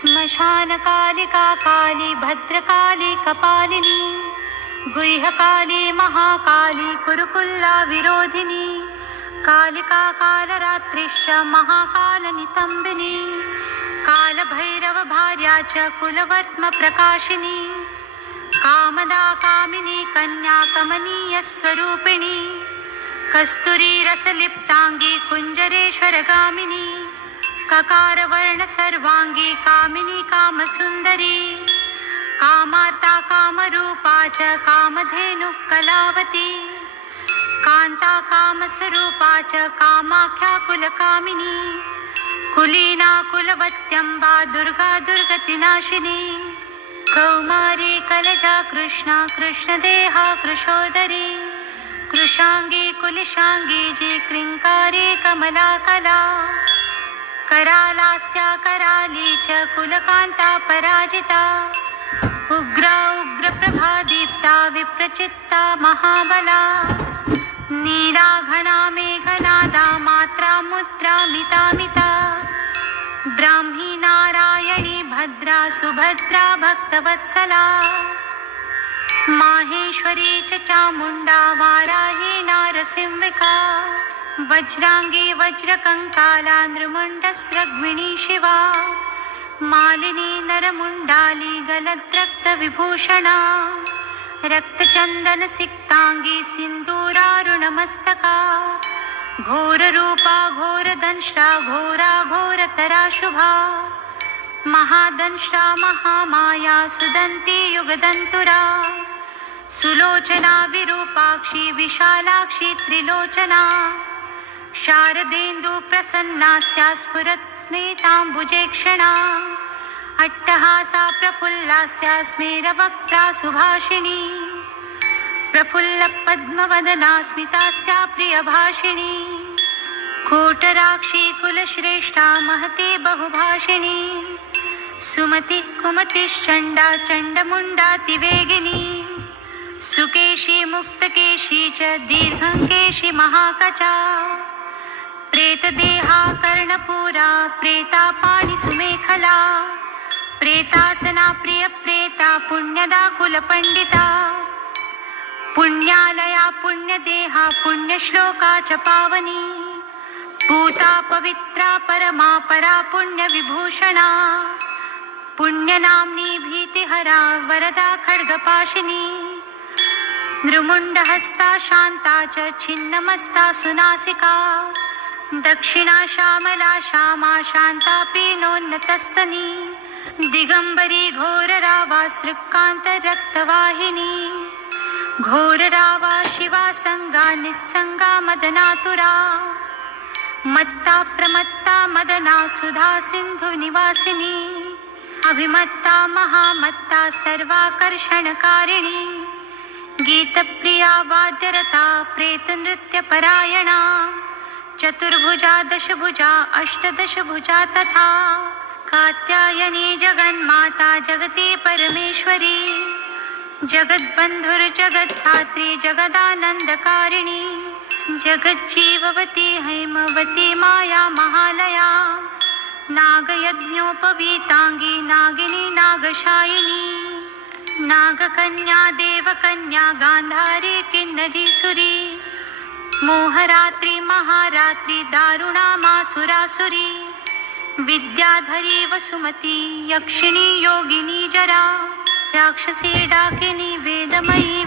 श्मशानकालिका काली भद्रकाली कपालिनी गुह्यकाली महाकाली कुरुकुल्ला विरोधिनी कालिका कालरात्रिश्च महाकालनितम्बिनी कालभैरवभार्या च कुलवर्त्म प्रकाशिनी कामदा कामिनी कन्या कमनीयस्वरूपिणी कस्तूरी रसलिप्तांगी कुञ्जरेश्वरगामिनी ककारवर्ण सर्वांगी कामिनी कामसुंदरी कामार्ता कामरूपा च कामधेनु कलावती कांता कामस्वरूपा च कामाख्या कुलकामिनी कुलीना कुलवत्यंबा दुर्गा दुर्गतिनाशिनी कौमारी कलजा कृष्णा कृष्णदेहा कृशोदरी कृशांगी कुलिशांगी जी क्रिंकारी कमला कला करालास्या कराली च कुलकांता पराजिता उग्रा उग्रप्रभा दीप्ता विप्रचित्ता महाबला नीला घना मेघनादा मात्रा मुद्रा मिता मिता ब्राह्मी नारायणी भद्रा सुभद्रा भक्तवत्सला माहेश्वरी च चामुंडा वाराही नारसिंहिका वज्रांगी वज्रकंकाला नृमुंडस्रग्मिणी शिवा मालिनी नरमुंडाली गलद्रक्तविभूषणा रक्तचंदन सिक्तांगी सिंदूरारुणमस्तका घोररूपा घोरदंष्ट्रा घोरा घोरतरा शुभा महादंष्ट्रा महामाया सुदंती युगदंतुरा सुलोचना विरूपाक्षी विशालाक्षी त्रिलोचना शारदेन्दु प्रसन्नास्या स्फुरत् स्मिताम्बुजेक्षणा अट्टहासा प्रफुल्लास्या स्मेरवक्त्रा सुभाषिणी प्रफुल्लपद्मवदना स्मितास्या प्रियभाषिणी कोटराक्षी कुलश्रेष्ठा महती बहुभाषिणी सुमति कुमतिश्चण्डा चण्डमुण्डातिवेगिनी सुकेशी मुक्तकेशी च दीर्घङ्केशी महाकचा प्रेतदेहा कर्णपूरा प्रेता पाणिसुमेखला प्रेतासना प्रियप्रेता पुण्यदा कुलपण्डिता पुण्यालया पुण्यदेहा पुण्यश्लोका च पावनी पूता पवित्रा परमा परा पुण्यविभूषणा पुण्यनाम्नी भीतिहरा वरदा खड्गपाशिनी नृमुण्डहस्ता शान्ता च छिन्नमस्ता सुनासिका दक्षिणा श्यामला श्यामा शान्ता पीनोन्नतस्तनी दिगंबरी घोररावा सृक्कान्तरक्तवाहिनी घोररावा शिवा संगा निस्संगा मदनातुरा मत्ता प्रमत्ता मदना सुधा सिंधु निवासिनी अभिमत्ता महामत्ता सर्वाकर्षणकारिणी गीतप्रिया वाद्यरता प्रेतनृत्यपरायणा चतुर्भुजा दशभुजा अष्टदशभुजा तथा कात्यायनी जगन्माता जगती परमेश्वरी जगद्बन्धुर्जगद्धात्री जगदानन्दकारिणी जगज्जीववती हैमवती माया महालया नागयज्ञोपवीतांगी नागिनी नागशायिनी नागकन्या देवकन्या गांधारी किन्नरी सुरी मोहरात्रि महारात्रि दारुणा मासुरासुरी विद्याधरी वसुमती यक्षिणी योगिनी जरा राक्षसी डाकिनी वेदमयी